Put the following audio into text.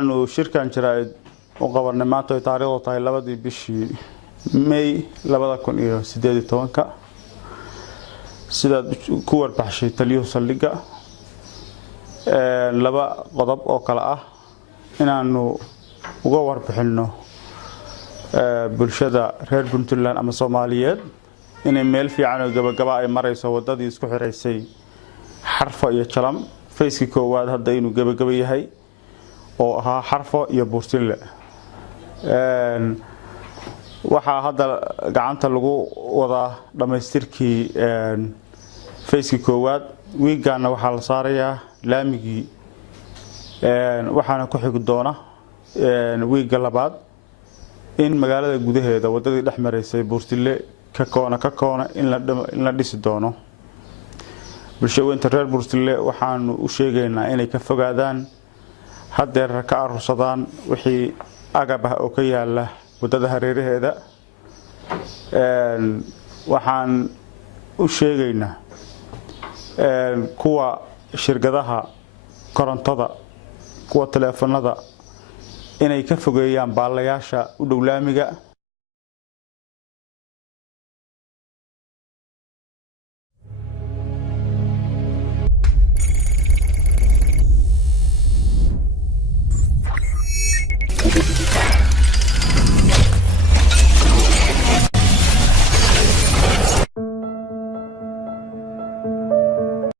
أنو شركة جرائد وقبرنا ما توي تاريخ طاي لبدي بشي ماي لبدا كون إيه سيدي توانكا سيدا كور بحشي تليو سلقة لبا قضب أو كلا إن أنو وقور بحنو برشادة رير بنتلان أما صوماليات إن ميل في عنو قبا أي مرة يسوى دادي يسكو حريسي حرفة إيا كلام فيسكي كواد هدا إنو قبا يهي oo ahaa xarfo iyo buurtile waxa hadda gacanta lagu wada dhameystirkii fayski koowaad wiigana waxa la saarayaa laamigi waxaana ku xigi doona wiiga labaad in magaalada gudaheeda wadadii dhexmareysay buurtile ka koona in la dhisi doono bulshada reer buurtile waxaanu u sheegaynaa inay ka fogaadaan haddeer ka arursadaan wixii agab ah oo ka yaala wadada hareeraheeda waxaan u sheegaynaa kuwa shirkadaha korontada kuwa teleefanada inay ka fogeeyaan baalayaasha u dhow laamiga